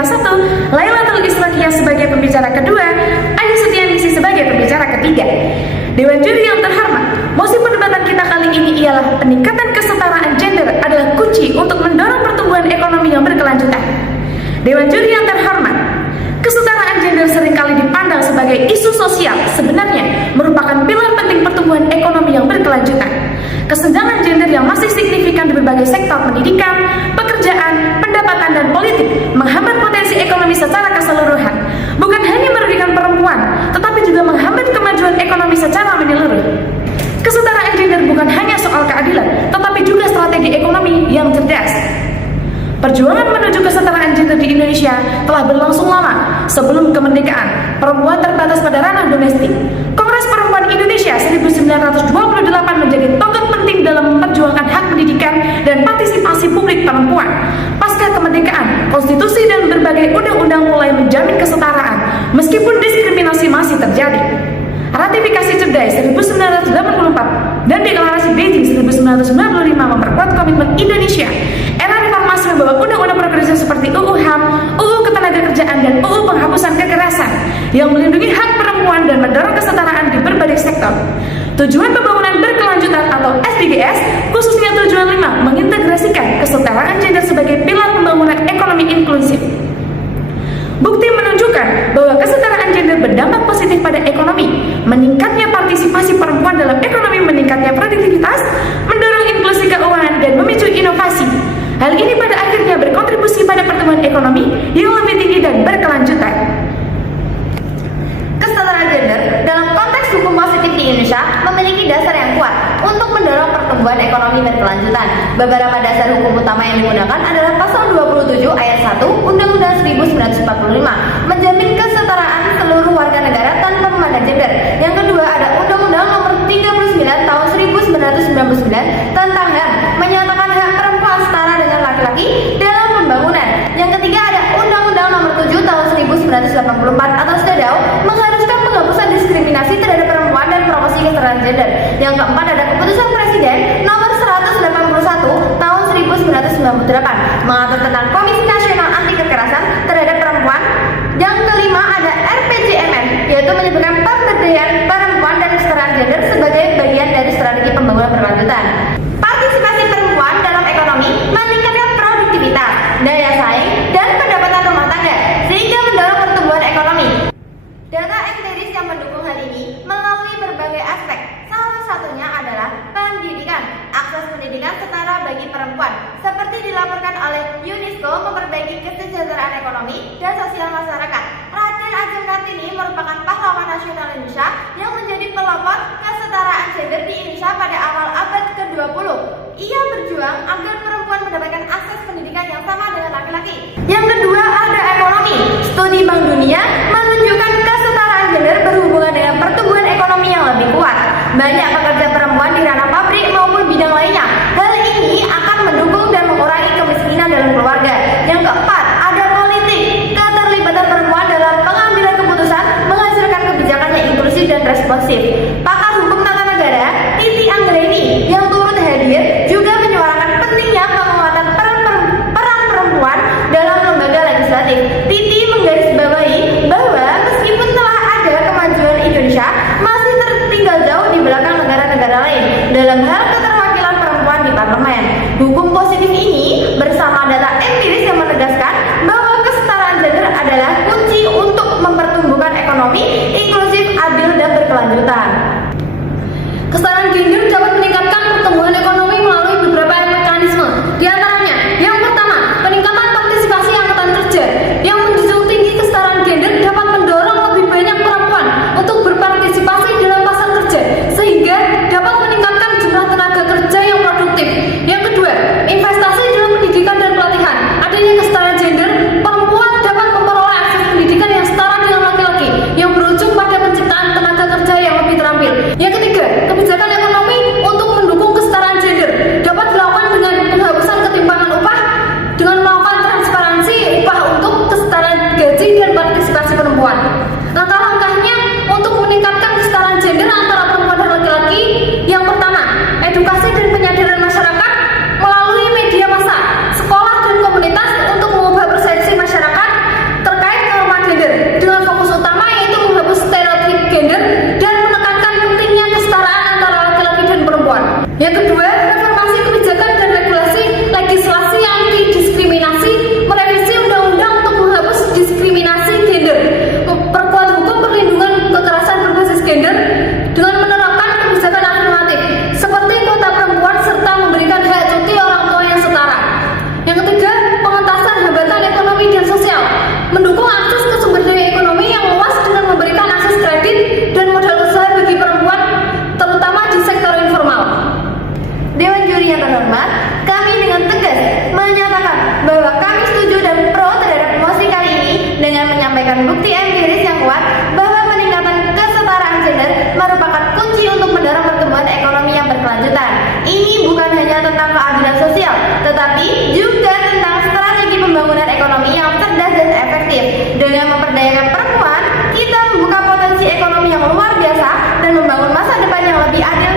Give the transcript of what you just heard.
pembicara satu, Lailatul Israkiyah sebagai pembicara kedua, Ayu Setianingsih sebagai pembicara ketiga. Dewan juri yang terhormat, mosi perdebatan kita kali ini ialah peningkatan kesetaraan gender adalah kunci untuk mendorong pertumbuhan ekonomi yang berkelanjutan. Dewan juri yang terhormat, kesetaraan gender seringkali dipandang sebagai isu sosial, sebenarnya merupakan pilar penting pertumbuhan ekonomi yang berkelanjutan. Kesenjangan gender yang masih signifikan di berbagai sektor pendidikan, pekerjaan, pendapatan, dan politik menghambat potensi ekonomi secara keseluruhan. Bukan hanya merugikan perempuan, tetapi juga menghambat kemajuan ekonomi secara menyeluruh. Kesetaraan gender bukan hanya soal keadilan, tetapi juga strategi ekonomi yang cerdas. Perjuangan menuju kesetaraan gender di Indonesia telah berlangsung lama. Sebelum kemerdekaan, perempuan terbatas pada ranah domestik. Kongres Perempuan Indonesia 1928 menjadi tonggak penting dalam memperjuangkan hak pendidikan dan partisipasi publik perempuan. Pasca kemerdekaan, konstitusi dan berbagai undang-undang mulai menjamin kesetaraan, meskipun diskriminasi masih terjadi. Ratifikasi Cerdai 1984 dan Deklarasi Beijing 1995 memperkuat komitmen Indonesia. Era reformasi membawa undang-undang progresif seperti UU HAM, UU Ketenagakerjaan, dan UU Penghapusan Kekerasan yang melindungi hak perempuan dan mendorong kesetaraan di berbagai sektor. Tujuan Pembangunan Berkelanjutan atau SDGs, khususnya tujuan 5, mengintegrasikan kesetaraan gender sebagai pilar pembangunan ekonomi inklusif. Bukti menunjukkan bahwa kesetaraan gender berdampak positif pada ekonomi, meningkatnya partisipasi perempuan dalam ekonomi, meningkatnya produktivitas, mendorong inklusi keuangan, dan memicu inovasi. Hal ini pada akhirnya berkontribusi pada pertumbuhan ekonomi yang lebih tinggi dan berkelanjutan. Kesetaraan gender dalam konteks hukum positif di Indonesia memiliki dasar yang kuat untuk mendorong pertumbuhan ekonomi berkelanjutan. Beberapa dasar hukum utama yang digunakan adalah pasal 27 ayat 1 Undang-Undang 1945 menjamin kesetaraan seluruh warga negara tanpa memandang gender. Yang kedua ada Undang-Undang Nomor 39 Tahun 1999 tentang HAM menyatakan hak perempuan setara dengan laki-laki dalam pembangunan. Yang ketiga ada Undang-Undang Nomor 7 Tahun 1984 atau STADAW mengharuskan penghapusan diskriminasi terhadap perempuan dan promosi kesetaraan gender. Yang keempat ada Keputusan Presiden Nomor 181 Tahun 1998 mengatur tentang Komisi Nasional Anti Kekerasan terhadap Perempuan. Yang kelima ada RPJMN, yaitu menyebutkan pemberdayaan perempuan dan kesetaraan gender sebagai bagian dari strategi pembangunan berkelanjutan. Partisipasi perempuan dalam ekonomi meningkatkan produktivitas, daya saing, dan pendapatan rumah tangga sehingga mendorong pertumbuhan ekonomi. Data empiris yang mendukung hal ini melalui berbagai aspek. Salah satunya adalah pendidikan. Akses pendidikan setara bagi perempuan, seperti dilaporkan oleh UNESCO memperbaiki kesejahteraan ekonomi dan sosial masyarakat. Raden Ajeng Kartini merupakan pahlawan nasional Indonesia yang menjadi pelopor kesetaraan gender di Indonesia pada awal abad ke-20. Ia berjuang agar perempuan mendapatkan akses pendidikan yang sama dengan laki-laki. Yang kedua ada ekonomi. Studi Bank Dunia menunjukkan kesetaraan gender berhubungan dengan pertumbuhan ekonomi yang lebih kuat. Banyak pekerja perempuan di ranah pabrik maupun bidang lainnya. Hal ini akan mendukung dan mengurangi kemiskinan dalam keluarga. Yang keempat ada politik. Keterlibatan perempuan dalam pengambilan keputusan menghasilkan kebijakan yang inklusif dan responsif. Pakar hukum tata negara Titi Anggraini yang turut hadir juga menyuarakan pentingnya penguatan peran perempuan dalam lembaga legislatif. Titi menggarisbawahi bahwa meskipun telah ada kemajuan Indonesia, masih tertinggal jauh di belakang negara-negara lain dalam hal keterwakilan perempuan di parlemen. Hukum positif ini bersama data empiris yang menegaskan bahwa kesetaraan gender adalah kunci untuk mempertumbuhkan ekonomi inklusif, adil, dan berkelanjutan. Kesetaraan gender dapat meningkatkan pertumbuhan ekonomi melalui beberapa mekanisme. Di antaranya, yang pertama, peningkatan partisipasi angkatan kerja. Yang menjunjung tinggi kesetaraan gender dapat mendorong lebih banyak perempuan untuk berpartisipasi dalam pasar kerja, sehingga dapat meningkatkan jumlah tenaga kerja yang produktif. Yang kedua, investasi dalam pendidikan dan pelatihan. Adanya kesetaraan gender, perempuan dapat memperoleh akses pendidikan yang setara dengan laki-laki, yang berujung pada penciptaan tenaga kerja yang lebih terampil Yang kedua, reformasi kebijakan dan regulasi legislasi anti diskriminasi, merevisi undang-undang untuk menghapus diskriminasi gender, memperkuat hukum perlindungan kekerasan berbasis gender dengan menerapkan kebijakan afirmatif seperti kuota perempuan serta memberikan hak cuti orang tua yang setara. Yang ketiga, pengentasan hambatan ekonomi dan sosial, mendukung akses ke sumber daya ekonomi yang luas dengan memberikan akses kredit dan modal usaha bagi perempuan, terutama di sektor informal. Dewan juri yang terhormat, kami dengan tegas menyatakan bahwa kami setuju dan pro terhadap mosi kali ini dengan menyampaikan bukti empiris yang kuat bahwa peningkatan kesetaraan gender merupakan kunci untuk mendorong pertumbuhan ekonomi yang berkelanjutan. Ini bukan hanya tentang keadilan sosial, tetapi juga tentang strategi pembangunan ekonomi yang cerdas dan efektif. Dengan memperdayakan perempuan, kita membuka potensi ekonomi yang luar biasa dan membangun masa depan yang lebih adil